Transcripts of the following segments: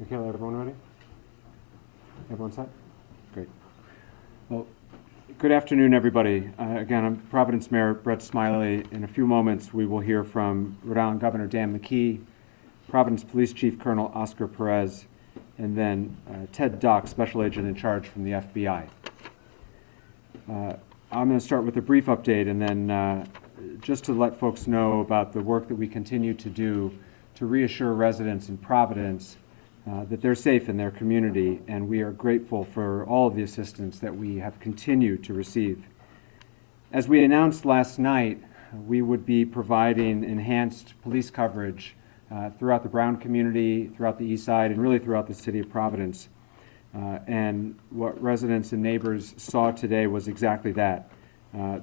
Michaela, everyone ready? Everyone set? Great. Well, good afternoon, everybody. Again, I'm Providence Mayor Brett Smiley. In a few moments, we will hear from Rhode Island Governor Dan McKee, Providence Police Chief Colonel Oscar Perez, and then Ted Dock, Special Agent in Charge from the FBI. I'm going to start with a brief update, and then just to let folks know about the work that we continue to do to reassure residents in Providence that they're safe in their community, and we are grateful for all of the assistance that we have continued to receive. As we announced last night, we would be providing enhanced police coverage throughout the Brown community, throughout the East Side, and really throughout the city of Providence. And what residents and neighbors saw today was exactly that.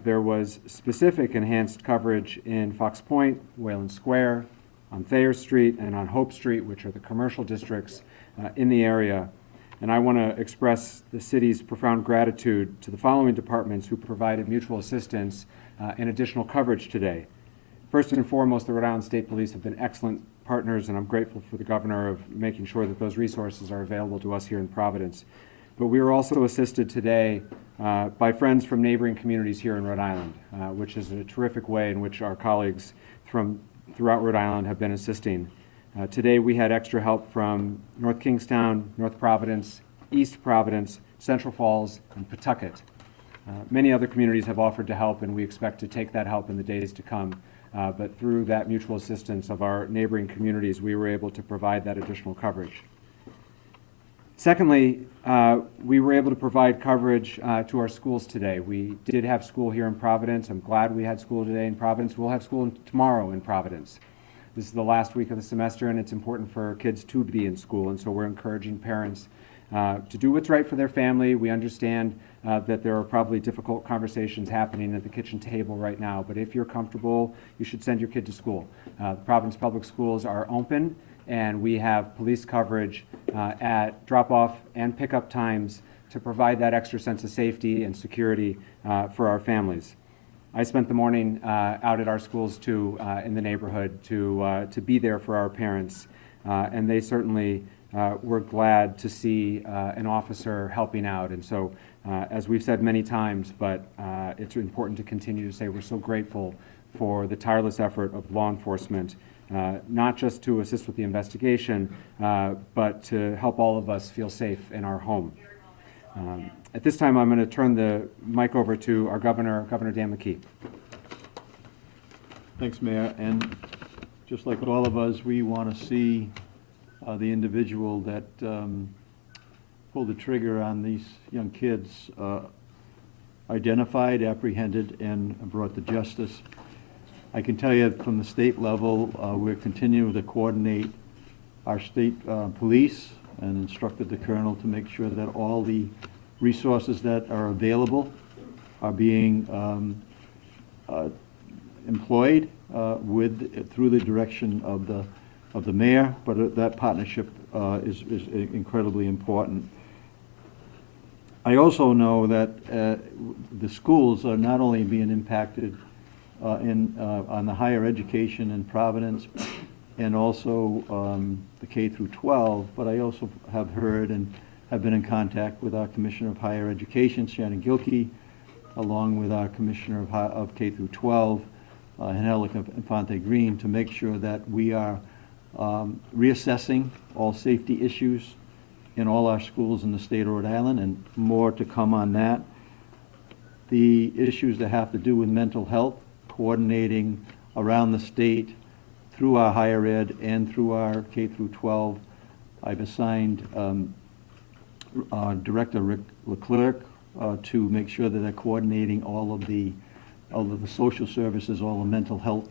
There was specific enhanced coverage in Fox Point, Wayland Square, on Thayer Street, and on Hope Street, which are the commercial districts in the area. And I want to express the city's profound gratitude to the following departments who provided mutual assistance and additional coverage today. First and foremost, the Rhode Island State Police have been excellent partners, and I'm grateful for the governor of making sure that those resources are available to us here in Providence. But we were also assisted today by friends from neighboring communities here in Rhode Island, which is a terrific way in which our colleagues from throughout Rhode Island have been assisting. Today we had extra help from North Kingstown, North Providence, East Providence, Central Falls, and Pawtucket. Many other communities have offered to help, and we expect to take that help in the days to come. But through that mutual assistance of our neighboring communities, we were able to provide that additional coverage. Secondly, we were able to provide coverage to our schools today. We did have school here in Providence. I'm glad we had school today in Providence. We'll have school tomorrow in Providence. This is the last week of the semester, and it's important for kids to be in school, and so we're encouraging parents to do what's right for their family. We understand that there are probably difficult conversations happening at the kitchen table right now, but if you're comfortable, you should send your kid to school. Providence Public Schools are open, and we have police coverage at drop-off and pickup times to provide that extra sense of safety and security for our families. I spent the morning out at our schools too in the neighborhood to be there for our parents, and they certainly were glad to see an officer helping out. And so, as we've said many times, but it's important to continue to say we're so grateful for the tireless effort of law enforcement, not just to assist with the investigation, but to help all of us feel safe in our home. At this time, I'm going to turn the mic over to our governor, Governor Dan McKee. Thanks, Mayor. And just like all of us, we want to see the individual that pulled the trigger on these young kids identified, apprehended, and brought to justice. I can tell you from the state level, we're continuing to coordinate our state police and instructed the colonel to make sure that all the resources that are available are being employed through the direction of the mayor, but that partnership is incredibly important. I also know that the schools are not only being impacted on the higher education in Providence and also the K through 12, but I also have heard and have been in contact with our Commissioner of Higher Education, Shannon Gilkey, along with our Commissioner of K through 12, Angelica Infante Green, to make sure that we are reassessing all safety issues in all our schools in the state of Rhode Island, and more to come on that. The issues that have to do with mental health, coordinating around the state through our higher ed and through our K through 12. I've assigned Director Rick Leclerc to make sure that they're coordinating all of the social services, all the mental health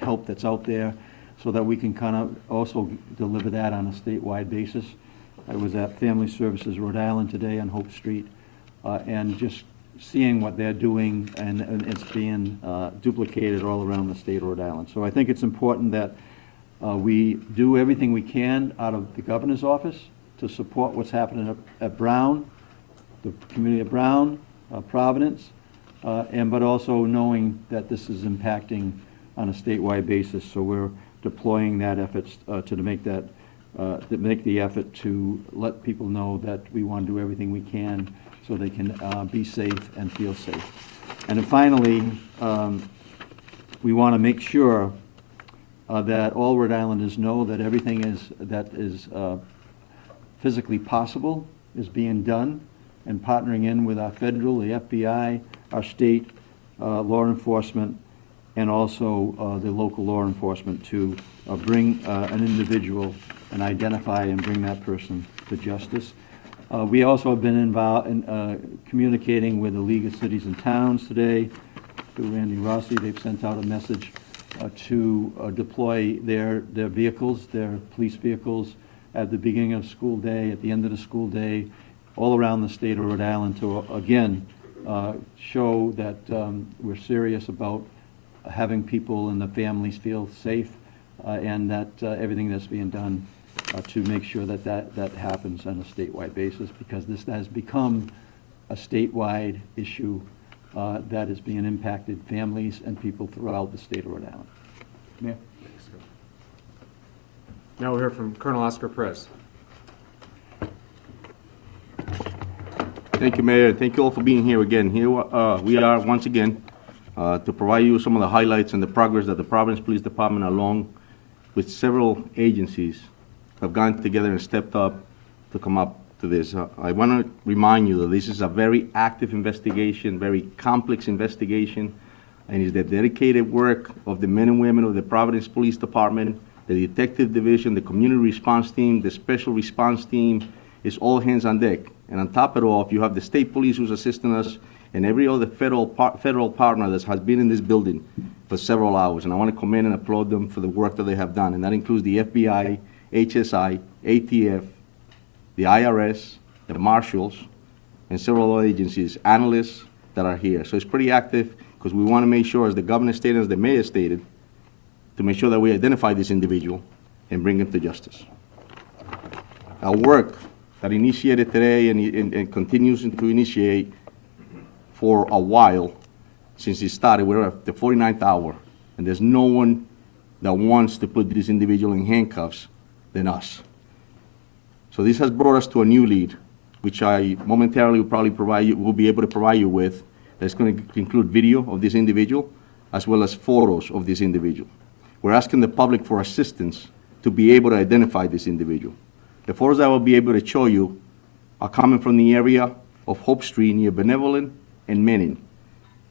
help that's out there, so that we can kind of also deliver that on a statewide basis. I was at Family Services Rhode Island today on Hope Street, and just seeing what they're doing, and it's being duplicated all around the state of Rhode Island. So I think it's important that we do everything we can out of the governor's office to support what's happening at Brown, the community of Brown, Providence, but also knowing that this is impacting on a statewide basis. So we're deploying that efforts to make the effort to let people know that we want to do everything we can so they can be safe and feel safe. And then finally, we want to make sure that all Rhode Islanders know that everything that is physically possible is being done, and partnering in with our federal, the FBI, our state law enforcement, and also the local law enforcement to bring an individual and identify and bring that person to justice. We also have been involved in communicating with the League of Cities and Towns today, through Randy Rossi. They've sent out a message to deploy their vehicles, their police vehicles, at the beginning of school day, at the end of the school day, all around the state of Rhode Island to, again, show that we're serious about having people and the families feel safe, and that everything that's being done to make sure that happens on a statewide basis, because this has become a statewide issue that is being impacted families and people throughout the state of Rhode Island. Mayor? Now we'll hear from Colonel Oscar Perez. Thank you, Mayor. Thank you all for being here again. Here we are once again to provide you some of the highlights and the progress that the Providence Police Department, along with several agencies, have gone together and stepped up to come up to this. I want to remind you that this is a very active investigation, very complex investigation, and it's the dedicated work of the men and women of the Providence Police Department, the Detective Division, the Community Response Team, the Special Response Team. It's all hands on deck. And on top of it all, you have the state police who's assisting us and every other federal partner that has been in this building for several hours. And I want to commend and applaud them for the work that they have done. And that includes the FBI, HSI, ATF, the IRS, the marshals, and several other agencies, analysts that are here. So it's pretty active because we want to make sure, as the governor stated, as the mayor stated, to make sure that we identify this individual and bring him to justice. Our work that initiated today and continues to initiate for a while since it started, we're at the 49th hour, and there's no one that wants to put this individual in handcuffs than us. So this has brought us to a new lead, which I momentarily will probably will be able to provide you with. That's going to include video of this individual as well as photos of this individual. We're asking the public for assistance to be able to identify this individual. The photos I will be able to show you are coming from the area of Hope Street near Benevolent and Manning.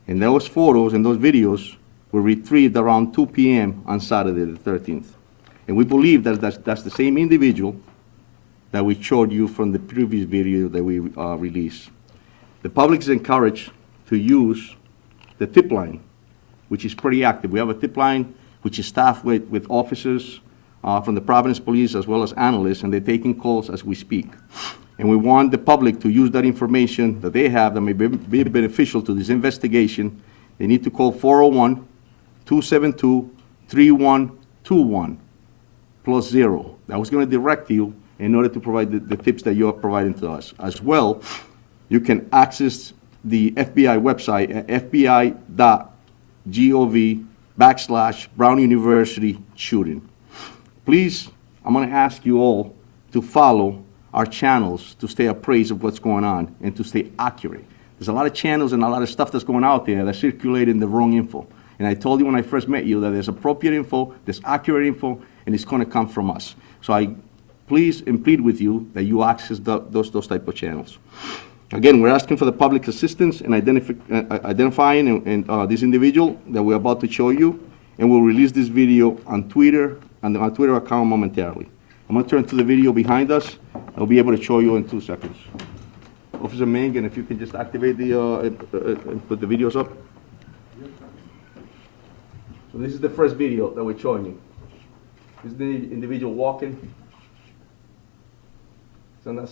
And those photos and those videos were retrieved around 2 p.m. on Saturday the 13th. And we believe that that's the same individual that we showed you from the previous video that we released. The public is encouraged to use the tip line, which is pretty active. We have a tip line which is staffed with officers from the Providence Police as well as analysts, and they're taking calls as we speak. And we want the public to use that information that they have that may be beneficial to this investigation. They need to call 401-272-3121 +0. That was going to direct you in order to provide the tips that you are providing to us. As well, you can access the FBI website at fbi.gov/Brown University shooting. Please, I'm going to ask you all to follow our channels to stay appraised of what's going on and to stay accurate. There's a lot of channels and a lot of stuff that's going out there that's circulating the wrong info. And I told you when I first met you that there's appropriate info, there's accurate info, and it's going to come from us. So I please and plead with you that you access those type of channels. Again, we're asking for the public assistance in identifying this individual that we're about to show you, and we'll release this video on Twitter and our Twitter account momentarily. I'm going to turn to the video behind us. I'll be able to show you in 2 seconds. Officer Mangan, if you can just activate the and put the videos up. So this is the first video that we're showing you. This is the individual walking. It's on the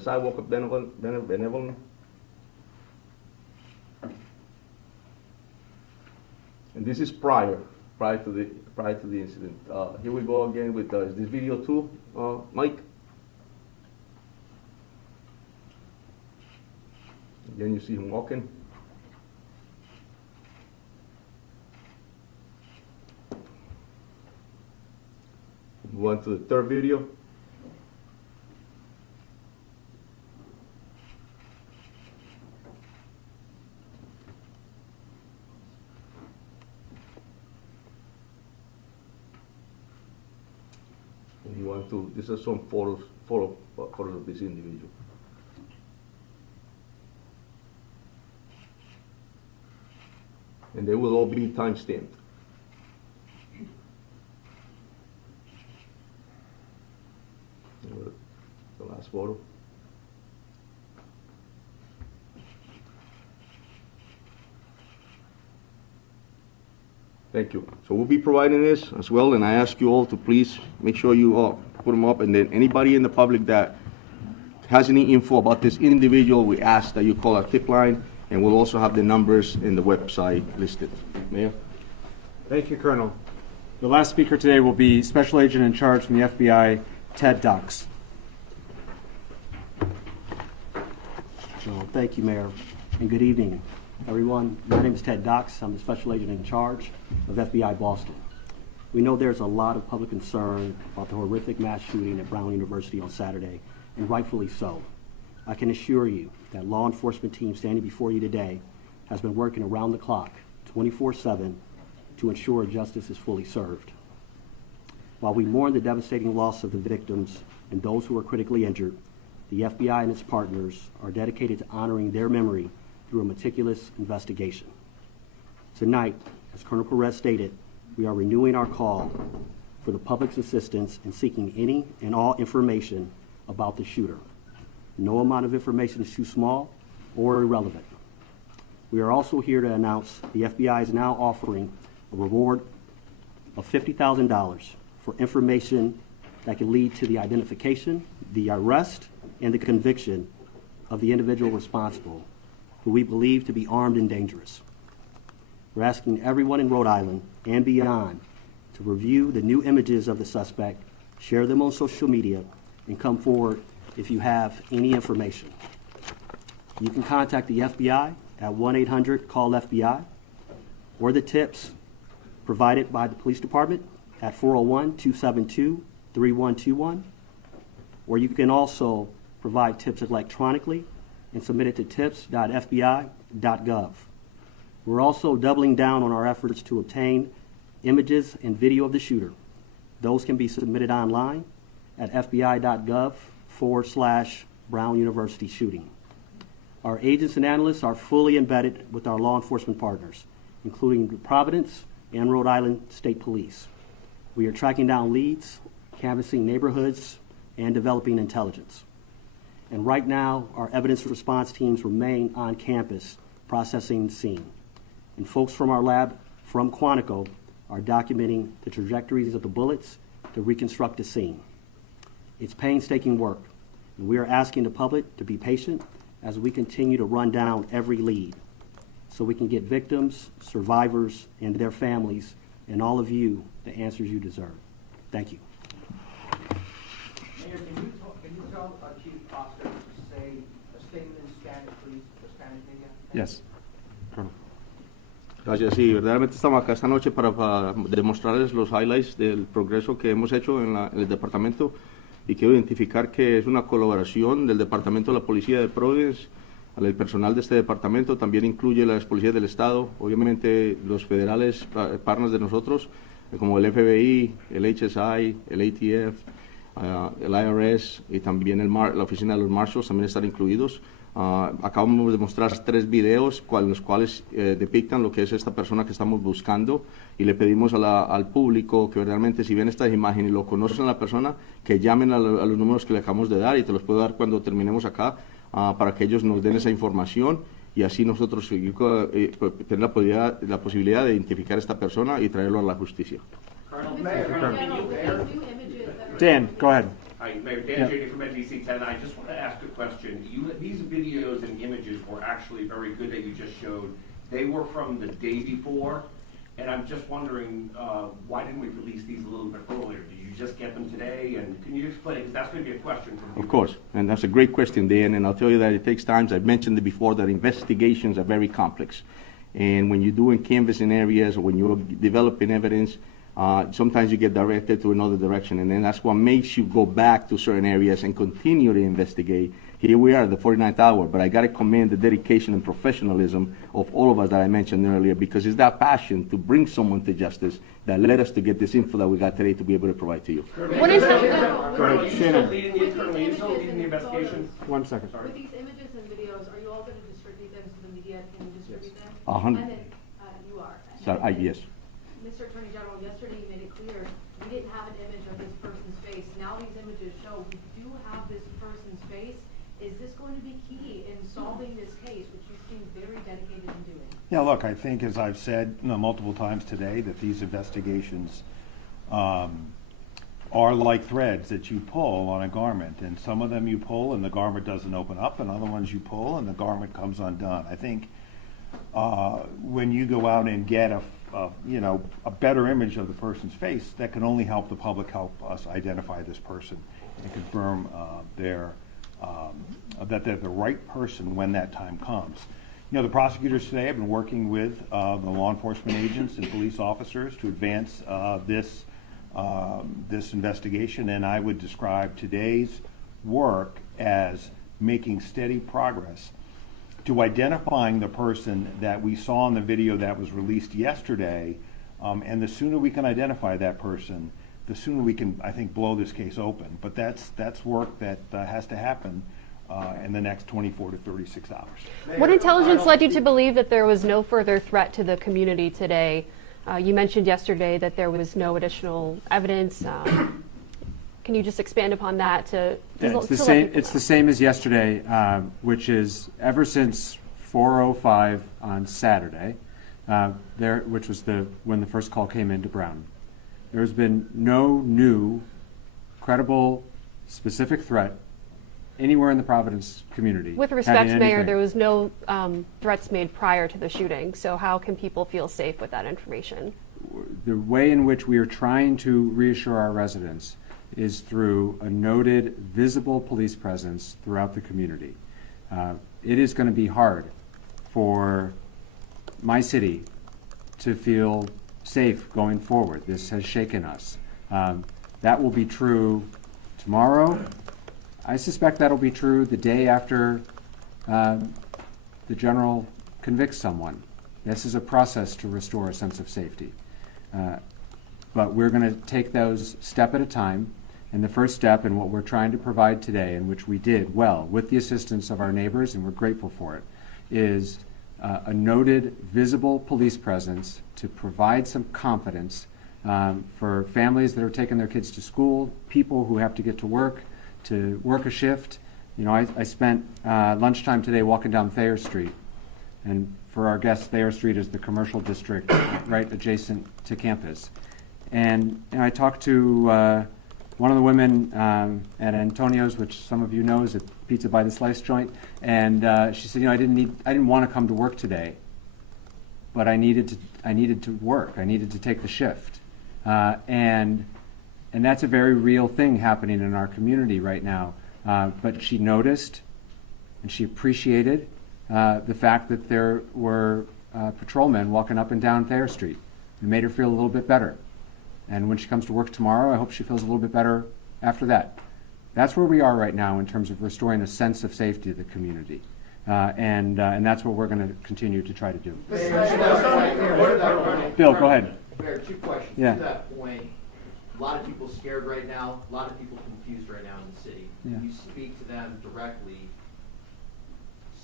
sidewalk of Benevolent. And this is prior to the incident. Here we go again with is this video too, Mike? Again, you see him walking. Move on to the third video. And you want to, this is some photos of this individual. And they will all be timestamped. The last photo. Thank you. So we'll be providing this as well, and I ask you all to please make sure you all put them up, and then anybody in the public that has any info about this individual, we ask that you call our tip line, and we'll also have the numbers in the website listed. Mayor? Thank you, Colonel. The last speaker today will be Special Agent in Charge from the FBI, Ted Dux. Well, thank you, Mayor, and good evening, everyone. My name is Ted Dux. I'm the Special Agent in Charge of FBI Boston. We know there's a lot of public concern about the horrific mass shooting at Brown University on Saturday, and rightfully so. I can assure you that law enforcement team standing before you today has been working around the clock, 24/7, to ensure justice is fully served. While we mourn the devastating loss of the victims and those who were critically injured, the FBI and its partners are dedicated to honoring their memory through a meticulous investigation. Tonight, as Colonel Perez stated, we are renewing our call for the public's assistance in seeking any and all information about the shooter. No amount of information is too small or irrelevant. We are also here to announce the FBI is now offering a reward of $50,000 for information that can lead to the identification, the arrest, and the conviction of the individual responsible, who we believe to be armed and dangerous. We're asking everyone in Rhode Island and beyond to review the new images of the suspect, share them on social media, and come forward if you have any information. You can contact the FBI at 1-800-CALL-FBI or the tips provided by the police department at 401-272-3121, or you can also provide tips electronically and submit it to tips.fbi.gov. We're also doubling down on our efforts to obtain images and video of the shooter. Those can be submitted online at fbi.gov/Brown University shooting. Our agents and analysts are fully embedded with our law enforcement partners, including Providence and Rhode Island State Police. We are tracking down leads, canvassing neighborhoods, and developing intelligence. And right now, our evidence response teams remain on campus processing the scene. And folks from our lab from Quantico are documenting the trajectories of the bullets to reconstruct the scene. It's painstaking work, and we are asking the public to be patient as we continue to run down every lead so we can get victims, survivors, and their families, and all of you the answers you deserve. Thank you. Mayor, can you tell Chief Foster to say a statement in Spanish, please, for Spanish media? Yes, Colonel. Gracias, sí, verdaderamente estamos acá esta noche para demostrarles los highlights del progreso que hemos hecho en el departamento, y quiero identificar que es una colaboración del Departamento de la Policía de Providence. El personal de este departamento también incluye las policías del Estado, obviamente los federales partners de nosotros, como el FBI, el HSI, el ATF, el IRS y también la oficina de los Marshals también están incluidos. Acabamos de mostrar 3 videos los cuales depictan lo que es esta persona que estamos buscando, y le pedimos al público que verdaderamente, si ven estas imágenes y lo conocen a la persona, que llamen a los números que le acabamos de dar, y te los puedo dar cuando terminemos acá, para que ellos nos den esa información y así nosotros tener la posibilidad de identificar a esta persona y traerlo a la justicia. Dan, go ahead. Hi, Mayor Dan Jr. from NBC 10. I just want to ask a question. These videos and images were actually very good that you just showed. They were from the day before, and I'm just wondering, why didn't we release these a little bit earlier? Did you you just get them today? And can you explain, because that's going to be a question from people. Of course, and that's a great question, Dan, and I'll tell you that it takes time. I've mentioned it before that investigations are very complex. And when you're doing canvassing areas or when you're developing evidence, sometimes you get directed to another direction, and then that's what makes you go back to certain areas and continue to investigate. Here we are at the 49th hour, but I got to commend the dedication and professionalism of all of us that I mentioned earlier, because it's that passion to bring someone to justice that led us to get this info that we got today to be able to provide to you. What is Are you still leading the internally, are you still leading the investigation? 1 second. Sorry. With these images and videos, are you all going to distribute them so the media can distribute them? 100. And then, you are. So, yes. Mr. Attorney General, yesterday you made it clear we didn't have an image of this person's face. Now these images show we do have this person's face. Is this going to be key in solving this case, which you seem very dedicated in doing? Yeah, look, I think, as I've said multiple times today, that these investigations are like threads that you pull on a garment, and some of them you pull and the garment doesn't open up, and other ones you pull and the garment comes undone. I think when you go out and get a better image of the person's face, that can only help the public, help us identify this person and confirm that they're the right person when that time comes. You know, the prosecutors today have been working with the law enforcement agents and police officers to advance this investigation, and I would describe today's work as making steady progress to identifying the person that we saw in the video that was released yesterday, and the sooner we can identify that person, the sooner we can, I think, blow this case open. But that's work that has to happen in the next 24 to 36 hours. What intelligence led you to believe that there was no further threat to the community today? You mentioned yesterday that there was no additional evidence. Can you just expand upon that? It's the same as yesterday, which is ever since 4:05 on Saturday, which was when the first call came into Brown. There's been no new, credible, specific threat anywhere in the Providence community. With respect, having Mayor, anything. there was no threats made prior to the shooting, so how can people feel safe with that information? The way in which we are trying to reassure our residents is through a noted, visible police presence throughout the community. It is going to be hard for my city to feel safe going forward. This has shaken us. That will be true tomorrow. I suspect that'll be true the day after the general convicts someone. This is a process to restore a sense of safety. But we're going to take those step at a time. And the first step in what we're trying to provide today, and which we did well with the assistance of our neighbors, and we're grateful for it, is a noted, visible police presence to provide some confidence for families that are taking their kids to school, people who have to get to work a shift. You know, I spent lunchtime today walking down Thayer Street, and for our guests, Thayer Street is the commercial district right adjacent to campus. And I talked to one of the women at Antonio's, which some of you know is a pizza by the slice joint, and she said, you know, I didn't want to come to work today, but I needed to work. I needed to take the shift, and that's a very real thing happening in our community right now. But she noticed, and she appreciated the fact that there were patrolmen walking up and down Thayer Street. It made her feel a little bit better. And when she comes to work tomorrow, I hope she feels a little bit better after that. That's where we are right now in terms of restoring a sense of safety to the community. And that's what we're going to continue to try to do. Bill, go ahead. Mayor, 2 questions. Yeah. To that point, a lot of people scared right now, a lot of people confused right now in the city. Yeah. You speak to them directly,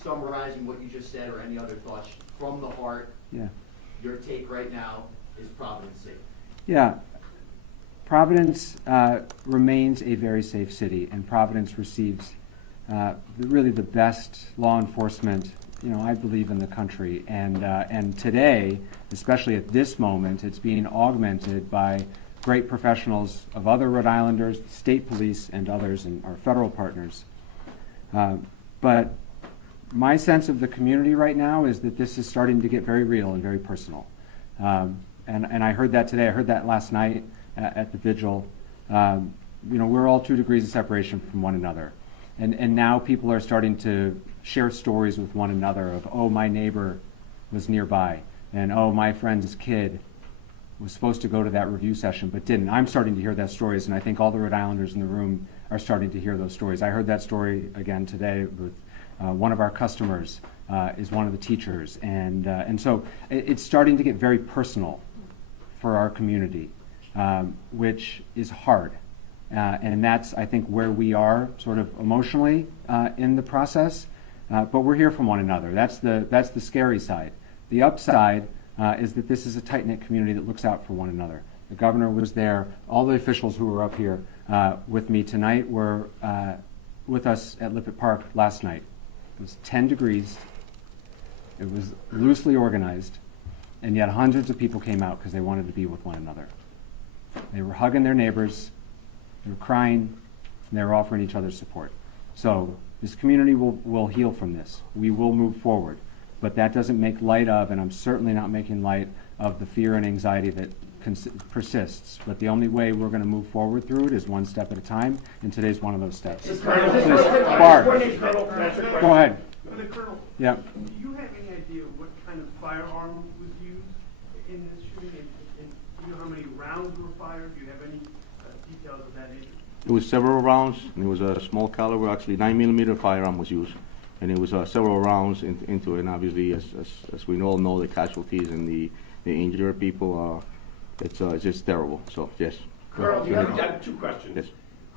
summarizing what you just said or any other thoughts from the heart. Yeah. Your take right now is Providence safe. Yeah. Providence remains a very safe city, and Providence receives really the best law enforcement, you know, I believe, in the country. And today, especially at this moment, it's being augmented by great professionals of other Rhode Islanders, state police, and others, and our federal partners. But my sense of the community right now is that this is starting to get very real and very personal. And I heard that today. I heard that last night at the vigil. we're all 2 degrees of separation from one another. And now people are starting to share stories with one another of, oh, my neighbor was nearby, and oh, my friend's kid was supposed to go to that review session but didn't. I'm starting to hear that stories, and I think all the Rhode Islanders in the room are starting to hear those stories. I heard that story again today with one of our customers is one of the teachers, and so it's starting to get very personal for our community, which is hard. And that's, I think, where we are sort of emotionally in the process. But we're here from one another. That's the scary side. The upside is that this is a tight-knit community that looks out for one another. The governor was there. All the officials who were up here with me tonight were with us at Lippert Park last night. It was 10 degrees. It was loosely organized, and yet hundreds of people came out because they wanted to be with one another. They were hugging their neighbors. They were crying, and they were offering each other support. So this community will heal from this. We will move forward. But that doesn't make light of, and I'm certainly not making light of, the fear and anxiety that persists. But the only way we're going to move forward through it is one step at a time, and today's one of those steps. Please, Barb, go ahead. Colonel, Yeah. do you have any idea what kind of firearm was used in this shooting? And do you know how many rounds were fired? Do you have any details of that nature? It was several rounds, and it was a small caliber, actually 9mm firearm was used. And it was several rounds into it, and obviously, as we all know, the casualties and the injured people, it's just terrible, so yes. Colonel, I have 2 questions. Yes.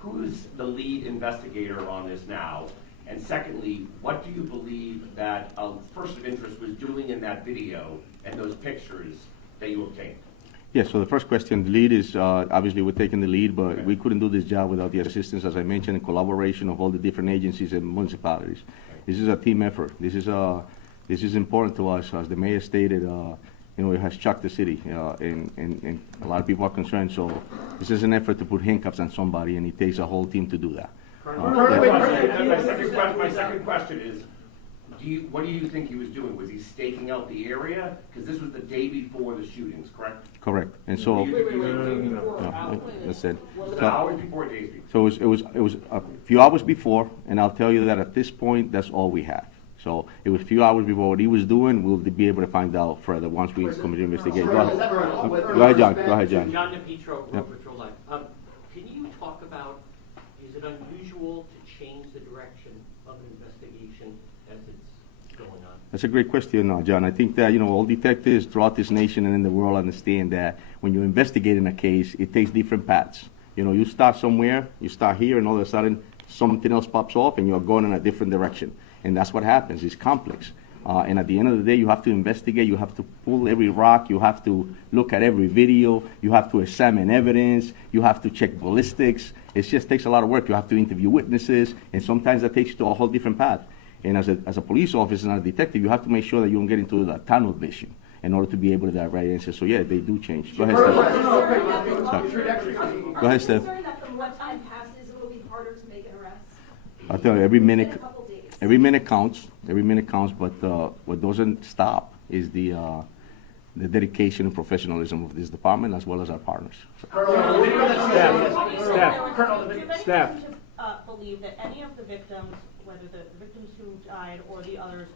Who's the lead investigator on this now? And secondly, what do you believe that a person of interest was doing in that video and those pictures that you obtained? Yes, so the first question, the lead is, obviously we're taking the lead, but we couldn't do this job without the assistance, as I mentioned, and collaboration of all the different agencies and municipalities. This is a team effort. This is important to us. As the mayor stated, it has shocked the city, and a lot of people are concerned. So this is an effort to put handcuffs on somebody, and it takes a whole team to do that. My second question is, what do you think he was doing? Was he staking out the area? Because this was the day before the shootings, correct? Correct. And so, that's it. Hours before, days So before. it was a few hours before, and I'll tell you that at this point, that's all we have. So it was a few hours before what he was doing. We'll be able to find out further once we come to investigate. Go ahead, John. Go ahead, John. John DePietro, Road Patrol Life. Can you talk about, is it unusual to change the direction of an investigation as it's going on? That's a great question, John. I think that, all detectives throughout this nation and in the world understand that when you're investigating a case, it takes different paths. You start somewhere, you start here, and all of a sudden something else pops off and you're going in a different direction. And that's what happens. It's complex. And at the end of the day, you have to investigate. You have to pull every rock. You have to look at every video. You have to examine evidence. You have to check ballistics. It just takes a lot of work. You have to interview witnesses. And sometimes that takes you to a whole different path. And as a police officer and a detective, you have to make sure that you don't get into the tunnel vision in order to be able to get the right answer. So, yeah, they do change. Go ahead, Steph. Go ahead, Steph. That from what time passes, it will be harder to make an arrest. I'll tell you, every minute counts. Every minute counts. But what doesn't stop is the dedication and professionalism of this department as well as our partners. Staff. Believe that any of the victims, whether the victims who died or the others,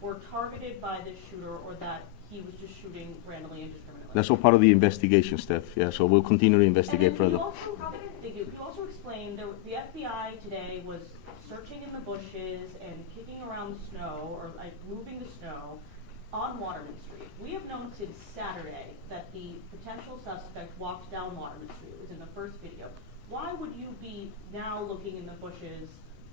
were targeted by this shooter, or that he was just shooting randomly and indiscriminately? That's all part of the investigation, Steph. Yeah, so we'll continue to investigate further. Can you also explain, the FBI today was searching in the bushes and kicking around the snow, or like moving the snow, on Waterman Street. We have known since Saturday that the potential suspect walked down Waterman Street. It was in the first video. Why would you be now looking in the bushes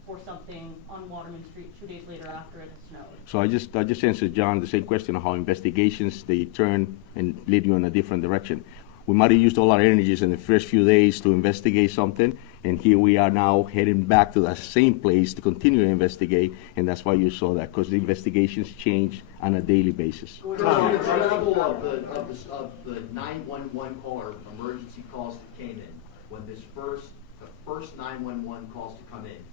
for something on Waterman Street 2 days later after it had snowed? So I just answered John the same question of how investigations, they turn and lead you in a different direction. We might have used all our energies in the first few days to investigate something, and here we are now heading back to that same place to continue to investigate, and that's why you saw that, because the investigations change on a daily basis. The level of the 911 call or emergency calls that came in, when the first 911 calls to come in,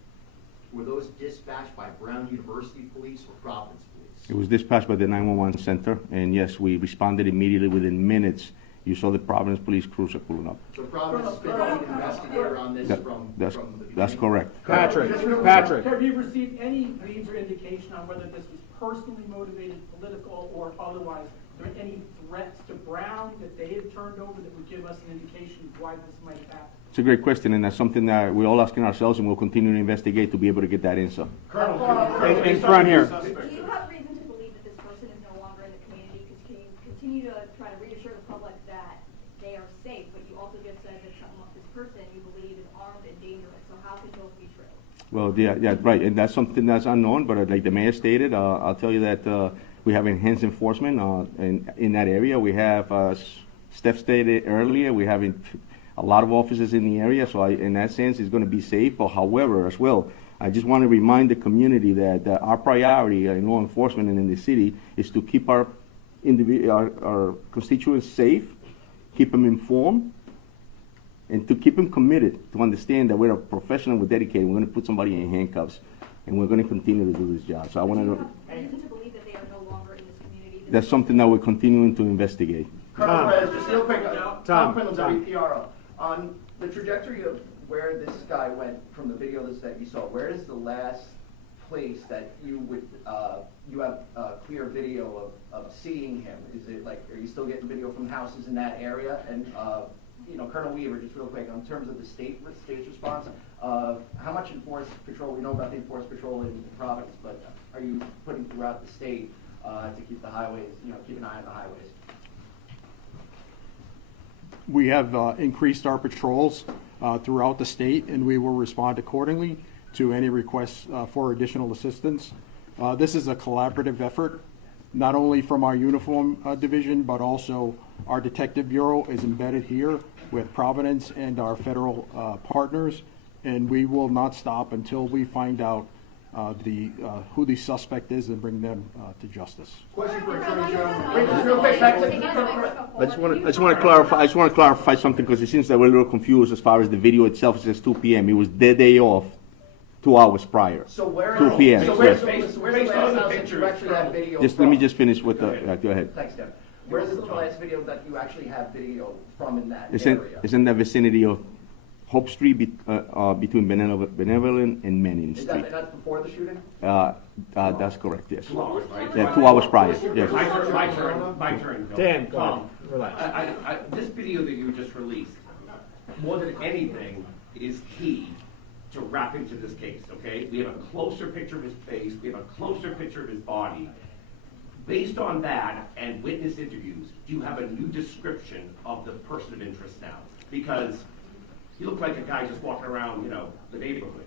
were those dispatched by Brown University Police or Providence Police? It was dispatched by the 911 center, and yes, we responded immediately within minutes. you saw the Providence Police Cruiser pulling up. So Providence has been the lead investigator on this That- from that's- the beginning? That's correct. Patrick. Patrick. Have you received any leads or indication on whether this was personally motivated, political, or otherwise? Are there any threats to Brown that they have turned over that would give us an indication of why this might have happened? It's a great question, and that's something that we're all asking ourselves, and we'll continue to investigate to be able to get that answer. In front here. Do you have reason to believe that this person is no longer in the community? Because can you continue to try to reassure the public that they are safe, but you also just said that this person you believe is armed and dangerous, so how can both be true? Well, yeah, right, and that's something that's unknown, but like the mayor stated, I'll tell you that we have enhanced enforcement in that area. We have, Steph stated earlier, we have a lot of officers in the area, so in that sense, it's going to be safe. But however, as well, I just want to remind the community that our priority in law enforcement and in the city is to keep our constituents safe, keep them informed, and to keep them committed, to understand that we're a professional, we're dedicated, we're going to put somebody in handcuffs, and we're going to continue to do this job. So I want to, Reason to believe that they are no longer in this community? that's something that we're continuing to investigate. Colonel Perez, just real quick, Tom Quinlan, Tom. WPRO. On the trajectory of where this guy went from the videos that you saw, where is the last place that you would, you have clear video of seeing him? Is it like, are you still getting video from houses in that area? And, you know, Colonel Weaver, just real quick, in terms of the state's response, how much enforced patrol, we know about the enforced patrol in Providence, but are you putting throughout the state to keep the highways, you know, keep an eye on the highways? We have increased our patrols throughout the state, and we will respond accordingly to any requests for additional assistance. This is a collaborative effort, not only from our uniform division, but also our detective bureau is embedded here with Providence and our federal partners, and we will not stop until we find out who the suspect is and bring them to justice. Question for Attorney General. Wait, just real quick, back to Colonel Perez. I just want to clarify something, because it seems that we're a little confused as far as the video itself. It says 2 p.m. It was their day off 2 hours prior. So where 2 p.m. So where's, yes. so where's the last house that you actually have video Just from? let me just finish with the, go ahead. Thanks, Deb. Where's the last video that you actually have video from in that It's area? in the vicinity of Hope Street between Benevolent and Manning Is Street. that, that's before the shooting? That's correct, yes. 2 hours, right? Yeah, 2 hours prior, yes. My turn, Bill. Dan, go Tom, ahead. Relax. this video that you just released, more than anything, is key to wrap into this case, okay? We have a closer picture of his face, we have a closer picture of his body. Based on that and witness interviews, do you have a new description of the person of interest now? Because he looked like a guy just walking around, you know, the neighborhood.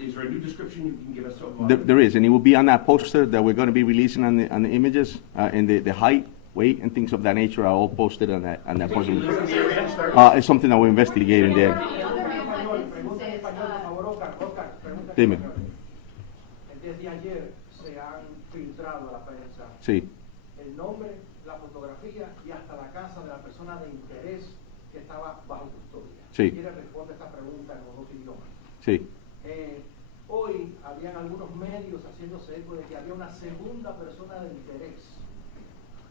Is there a new description you can give us so far? There is, and it will be on that poster that we're going to be releasing on the images, and the height, weight, and things of that nature are all posted on that poster. It's something that we're investigating there. Dime. Desde ayer se han filtrado a la prensa Sí, el nombre, la fotografía y hasta la casa de la persona de interés que estaba bajo custodia. Sí. ¿Quiere responder esta pregunta en los dos idiomas? sí. Hoy habían algunos medios haciéndose eco de que había una segunda persona de interés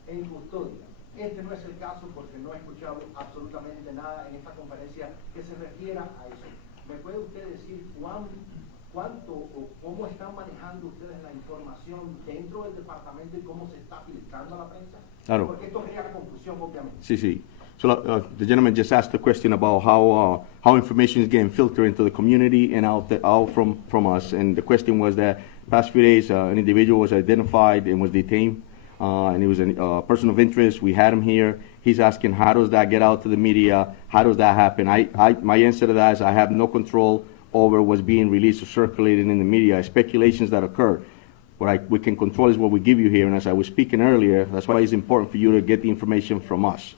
en custodia. Este no es el caso porque no he escuchado absolutamente nada en esta conferencia que se refiera a eso. ¿Me puede usted decir cuánto o cómo están manejando ustedes la información dentro del departamento y cómo se está filtrando a la prensa? Claro. Porque esto crea confusión, obviamente. Sí, sí. So the gentleman just asked a question about how information is getting filtered into the community and out from us. And the question was that past few days, an individual was identified and was detained, and he was a person of interest. We had him here. He's asking, how does that get out to the media? How does that happen? My answer to that is I have no control over what's being released or circulated in the media, speculations that occur. What we can control is what we give you here, and as I was speaking earlier, that's why it's important for you to get the information from us.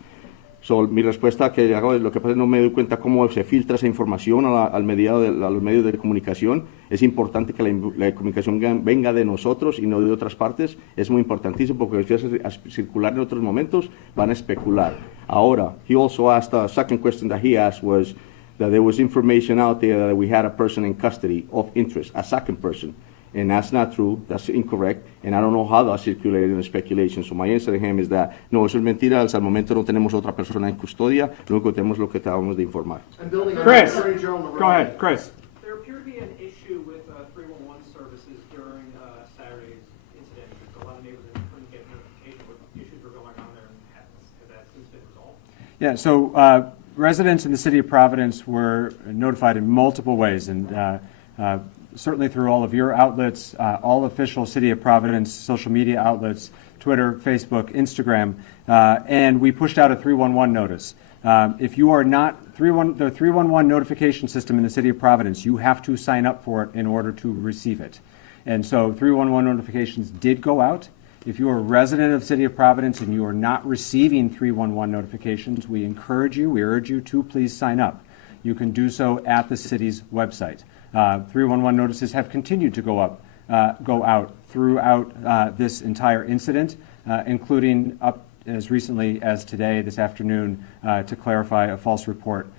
So, mi respuesta que hago es, lo que pasa es que no me doy cuenta cómo se filtra esa información a los medios de comunicación. Es importante que la comunicación venga de nosotros y no de otras partes. Es muy importantísimo porque si hace circular en otros momentos van a especular. Ahora, he also asked, a second question that he asked was that there was information out there that we had a person in custody of interest, a second person. and that's not true, that's incorrect, and I don't know how that circulated in the speculation. So my answer to him is that, no, eso es mentira, al momento no tenemos otra persona en custodia, lo único que tenemos es lo que acabamos de informar. And building on Chris, Attorney General go Navarro. ahead, Chris. There appeared to be an issue with 311 services during Saturday's incident. A lot of neighbors couldn't get notification what issues were going on there, and has that since been resolved? Yeah, so residents in the city of Providence were notified in multiple ways, and certainly through all of your outlets, all official City of Providence social media outlets, Twitter, Facebook, Instagram, and we pushed out a 311 notice. If you are not the 311 notification system in the City of Providence, you have to sign up for it in order to receive it. And so 311 notifications did go out. If you are a resident of the City of Providence and you are not receiving 311 notifications, we urge you to please sign up. You can do so at the city's website. 311 notices have continued to go out throughout this entire incident, including up as recently as today, this afternoon, to clarify a false report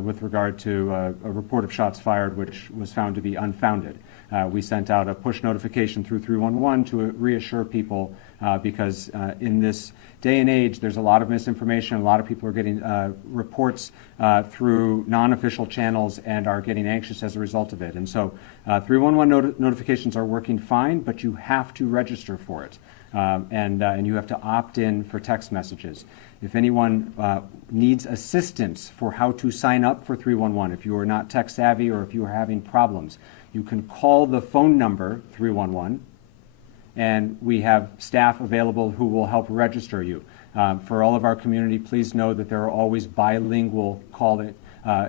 with regard to a report of shots fired, which was found to be unfounded. We sent out a push notification through 311 to reassure people because in this day and age, there's a lot of misinformation. A lot of people are getting reports through non-official channels and are getting anxious as a result of it. And so 311 notifications are working fine, but you have to register for it. And you have to opt in for text messages. If anyone needs assistance for how to sign up for 311, if you are not tech savvy or if you are having problems, you can call the phone number 311, and we have staff available who will help register you. For all of our community, please know that there are always bilingual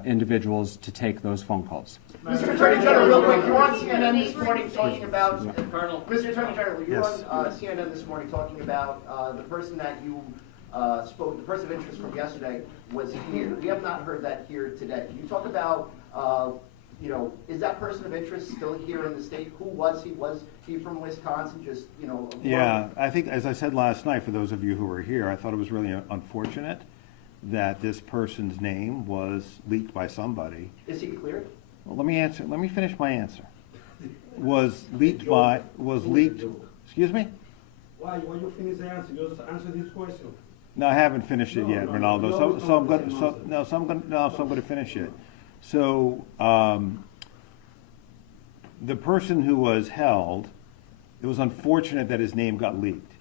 individuals to take those phone calls. Mr. Attorney General, real quick, you were on CNN this morning talking about, Colonel. Mr. Attorney General, you were Yes. on CNN this morning talking about the person that you spoke, the person of interest from yesterday was here. We have not heard that here today. Can you talk about, is that person of interest still here in the state? Who was he? Was he from Wisconsin? Just, Yeah, I think, as I said last night, for those of you who were here, I thought it was really unfortunate that this person's name was leaked by somebody. Is he cleared? Well, let me finish my answer. Was leaked, excuse me? Why you finish the answer? Just answer this question. No, I haven't finished it yet, No, Ronaldo. you So I'm always going. answer. I'm going to finish it. So the person who was held, it was unfortunate that his name got leaked,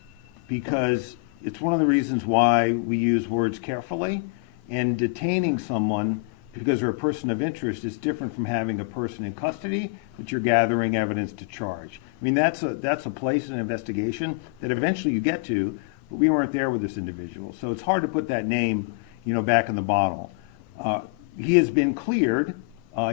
because it's one of the reasons why we use words carefully. And detaining someone because they're a person of interest is different from having a person in custody that you're gathering evidence to charge. I mean, that's a place in an investigation that eventually you get to, but we weren't there with this individual. So it's hard to put that name, back in the bottle. He has been cleared.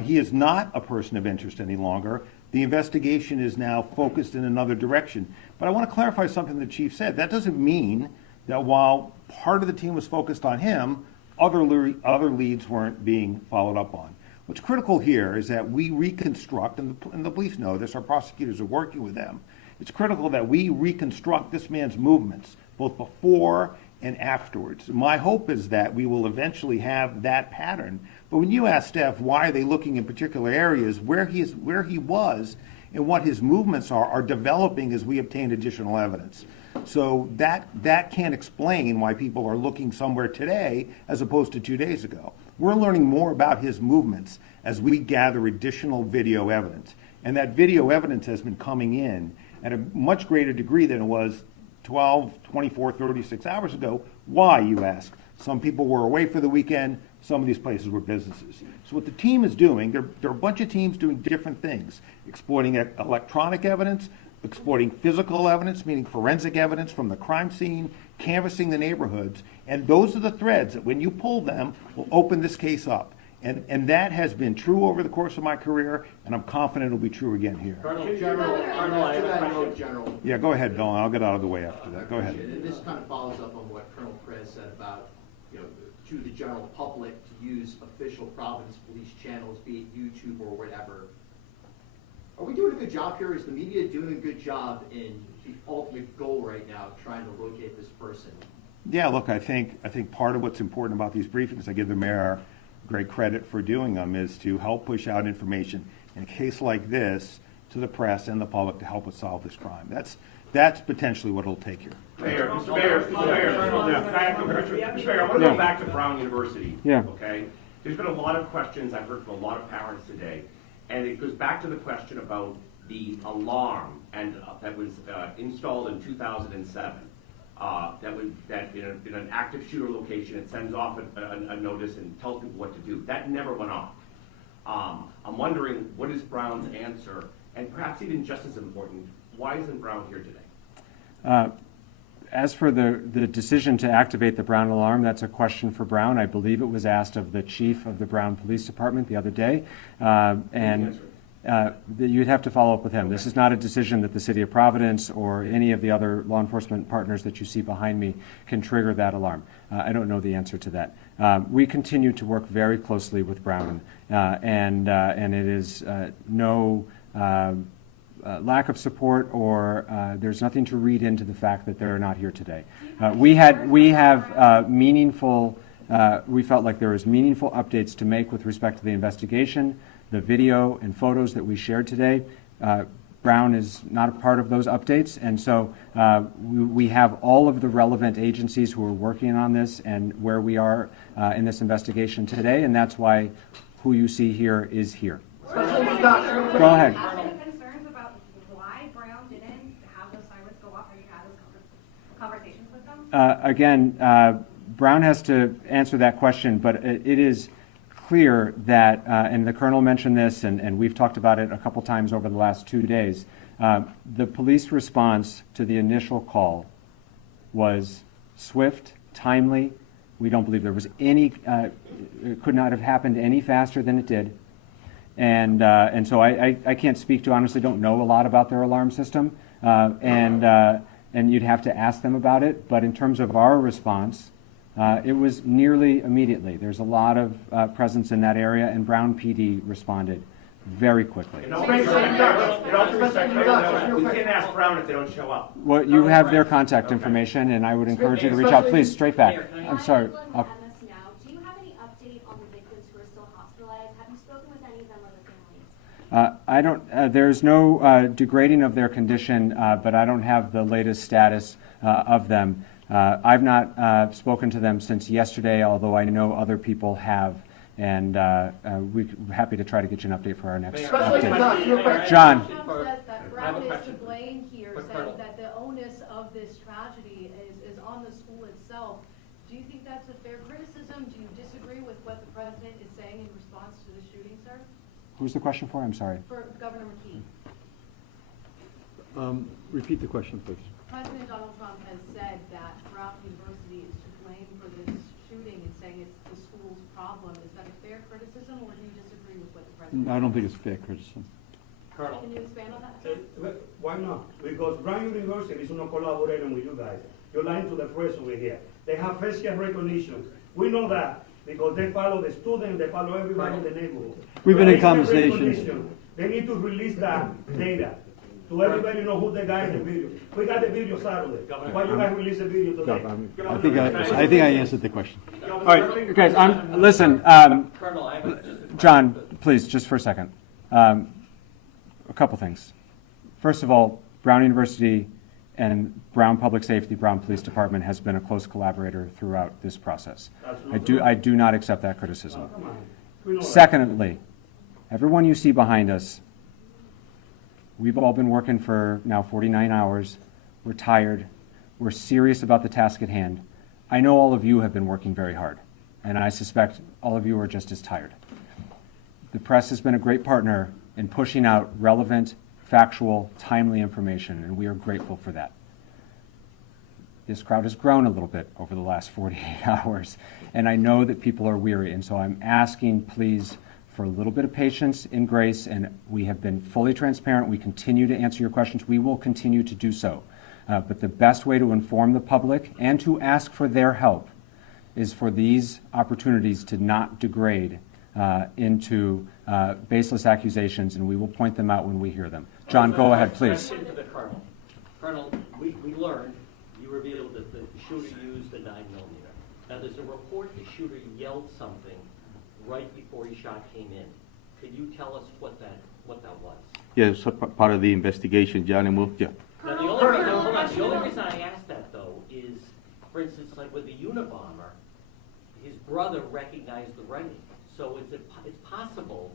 He is not a person of interest any longer. The investigation is now focused in another direction. But I want to clarify something the chief said. That doesn't mean that while part of the team was focused on him, other leads weren't being followed up on. What's critical here is that we reconstruct, and the police know this, our prosecutors are working with them. It's critical that we reconstruct this man's movements, both before and afterwards. My hope is that we will eventually have that pattern. But when you ask Steph why are they looking in particular areas, where he was and what his movements are developing as we obtain additional evidence. So that can't explain why people are looking somewhere today as opposed to 2 days ago. We're learning more about his movements as we gather additional video evidence. And that video evidence has been coming in at a much greater degree than it was 12, 24, 36 hours ago. Why, you ask? Some people were away for the weekend. Some of these places were businesses. So what the team is doing, there are a bunch of teams doing different things, exploiting electronic evidence, exploiting physical evidence, meaning forensic evidence from the crime scene, canvassing the neighborhoods, and those are the threads that when you pull them will open this case up. And that has been true over the course of my career, and I'm confident it'll be true again here. General, I have a question. General. Yeah, go ahead, Bill, and I'll get out of the way after that. Go ahead. And this kind of follows up on what Colonel Perez said about, to the general public to use official Providence Police channels, be it YouTube or whatever. Are we doing a good job here? Is the media doing a good job in the ultimate goal right now of trying to locate this person? Yeah, look, I think part of what's important about these briefings, I give the mayor great credit for doing them, is to help push out information. In a case like this, to the press and the public to help us solve this crime. That's potentially what it'll take here. Mayor, Mr. Mayor, I want to go back to Brown University. Yeah. Okay? There's been a lot of questions I've heard from a lot of parents today, and it goes back to the question about the alarm that was installed in 2007. That in an active shooter location, it sends off a notice and tells people what to do. That never went off. I'm wondering, what is Brown's answer? And perhaps even just as important, why isn't Brown here today? As for the decision to activate the Brown alarm, that's a question for Brown. I believe it was asked of the chief of the Brown Police Department the other day. You'd have to follow up with him. This is not a decision that the City of Providence or any of the other law enforcement partners that you see behind me can trigger that alarm. I don't know the answer to that. We continue to work very closely with Brown, and it is no lack of support, or there's nothing to read into the fact that they're not here today. We have meaningful. We felt like there was meaningful updates to make with respect to the investigation, the video and photos that we shared today. Brown is not a part of those updates, and so we have all of the relevant agencies who are working on this and where we are in this investigation today, and that's why who you see here is here. Go ahead. Have any concerns about why Brown didn't have those sirens go off? Have you had those conversations with them? Again, Brown has to answer that question, but it is clear that, and the Colonel mentioned this, and we've talked about it a couple times over the last 2 days, the police response to the initial call was swift, timely. We don't believe there was any, it could not have happened any faster than it did. And so I can't speak to, honestly, don't know a lot about their alarm system, and you'd have to ask them about it. But in terms of our response, it was nearly immediately. There's a lot of presence in that area, and Brown PD responded very quickly. In all due respect, we can't ask Brown if they don't show up. Well, you have their contact information, and I would encourage you to reach out. Please, straight back. I'm sorry. Do you have any update on the victims who are still hospitalized? Have you spoken with any of them or their families? I don't. There's no degrading of their condition, but I don't have the latest status of them. I've not spoken to them since yesterday, although I know other people have, and we're happy to try to get you an update for our next update. John. Says that Brown is to blame here, saying that the onus of this tragedy is on the school itself. Do you think that's a fair criticism? Do you disagree with what the president is saying in response to the shooting, sir? Who's the question for? I'm sorry. For Governor McKee. Repeat the question, please. President Donald Trump has said that Brown University is to blame for this shooting and saying it's the school's problem. Is that a fair criticism, or do you disagree with what the president? I don't think it's fair criticism. Colonel. Can you expand on that? Why not? Because Brown University is not collaborating with you guys. You're lying to the press over here. They have facial recognition. We know that because they follow the students, they follow everybody in the neighborhood. We've been in Facial conversations. recognition. They need to release that data to everybody know who the guy in the video. We got the video Saturday. Why you guys release the video today? I think I answered the question. All right, guys. Listen, Colonel, I have just John, please, just for a second. A couple things. First of all, Brown University and Brown Public Safety, Brown Police Department has been a close collaborator throughout this process. I do not accept that criticism. Secondly, everyone you see behind us, we've all been working for now 49 hours. We're tired. We're serious about the task at hand. I know all of you have been working very hard, and I suspect all of you are just as tired. The press has been a great partner in pushing out relevant, factual, timely information, and we are grateful for that. This crowd has grown a little bit over the last 48 hours, and I know that people are weary, and so I'm asking, please, for a little bit of patience and grace, and we have been fully transparent. We continue to answer your questions. We will continue to do so. But the best way to inform the public and to ask for their help is for these opportunities to not degrade into baseless accusations, and we will point them out when we hear them. John, go ahead, please. To the Colonel. Colonel, we learned, you revealed that the shooter used a 9mm. Now, there's a report the shooter yelled something right before his shot came in. Could you tell us what that was? Yes, part of the investigation, John, and we'll, yeah. Now, the only reason, hold on, the only reason I ask that, though, is, for instance, like with the Unabomber, his brother recognized the writing. So it's possible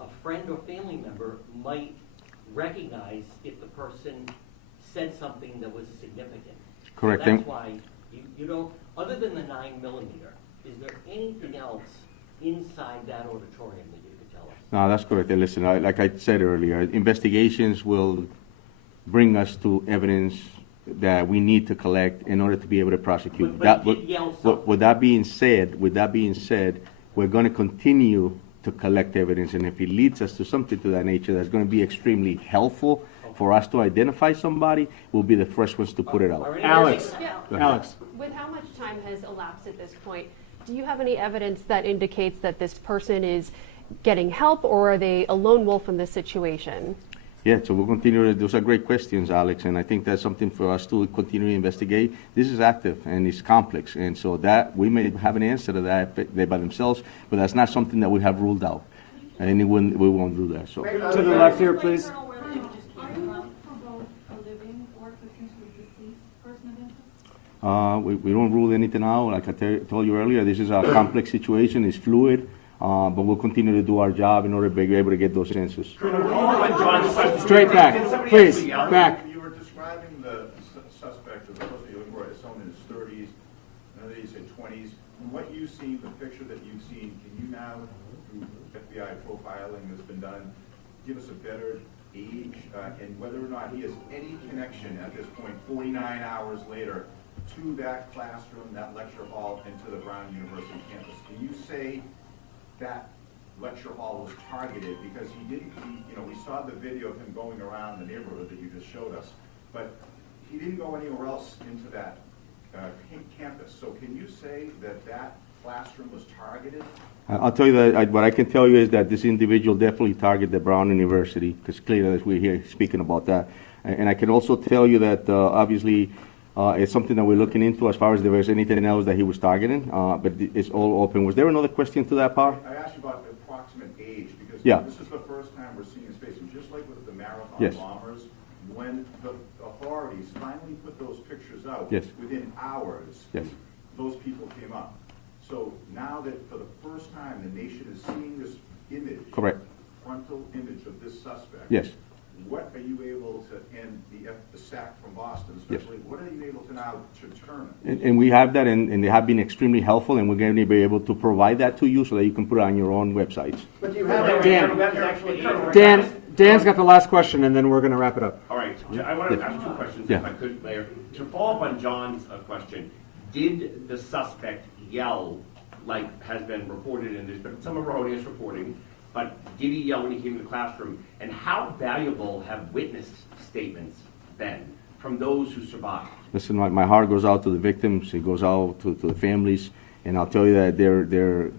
a friend or family member might recognize if the person said something that was significant. Correct. So that's why you don't, other than the 9mm, is there anything else inside that auditorium that you could tell us? No, that's correct. And listen, like I said earlier, investigations will bring us to evidence that we need to collect in order to be able to prosecute. But he did yell something. With that being said, we're going to continue to collect evidence, and if it leads us to something to that nature that's going to be extremely helpful for us to identify somebody, we'll be the first ones to put it out. Alex, Yeah. Alex. With how much time has elapsed at this point, do you have any evidence that indicates that this person is getting help, or are they a lone wolf in this situation? Yeah, so we'll continue. Those are great questions, Alex, and I think that's something for us to continue to investigate. This is active and it's complex, and so that we may have an answer to that they by themselves, but that's not something that we have ruled out, and we won't do that. So. To the left here, please. Are you for both a living or potentially deceased person of interest? We don't rule anything out. Like I told you earlier, this is a complex situation. It's fluid, but we'll continue to do our job in order to be able to get those answers. Straight back, please, back. You were describing the suspect, as opposed to looking for someone in his 30s, another you said 20s. From what you've seen, the picture that you've seen, can you now, through FBI profiling that's been done, give us a better age and whether or not he has any connection at this point, 49 hours later, to that classroom, that lecture hall, and to the Brown University campus? Can you say that lecture hall was targeted? Because we saw the video of him going around the neighborhood that you just showed us, but he didn't go anywhere else into that campus. So can you say that that classroom was targeted? I'll tell you that what I can tell you is that this individual definitely targeted the Brown University, because clearly we're here speaking about that. And I can also tell you that obviously it's something that we're looking into as far as there was anything else that he was targeting, but it's all open. Was there another question to that part? I asked you about the approximate age, because Yeah. this is the first time we're seeing his face. And just like with the marathon Yes. bombers, when the authorities finally put those pictures out, Yes. within hours, Yes. those people came up. So now that for the first time the nation is seeing this image, Correct. frontal image of this suspect, Yes. what are you able to, and the SAC from Boston Yes. especially, what are you able to now determine? And we have that, and they have been extremely helpful, and we're going to be able to provide that to you so that you can put it on your own websites. But you have that Dan. that's actually. Dan's got the last question, and then we're going to wrap it up. All right, I want to ask two questions, if I could, Mayor. To follow up on John's question, did the suspect yell, like has been reported, and there's been some erroneous reporting, but did he yell when he came to the classroom? And how valuable have witness statements been from those who survived? Listen, my heart goes out to the victims, it goes out to the families, and I'll tell you that their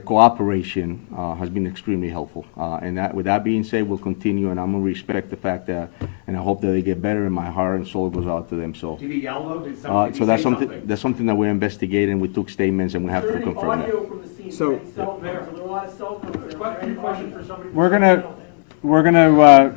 cooperation has been extremely helpful. And with that being said, we'll continue, and I'm going to respect the fact that, and I hope that they get better, and my heart and soul goes out to them. So, Did he yell though? Did so that's say something that's something that we're investigating. We took statements, and we have to confirm that. Audio from the scene, So- cell phones, there were a lot of cell phones there. Question for somebody. We're gonna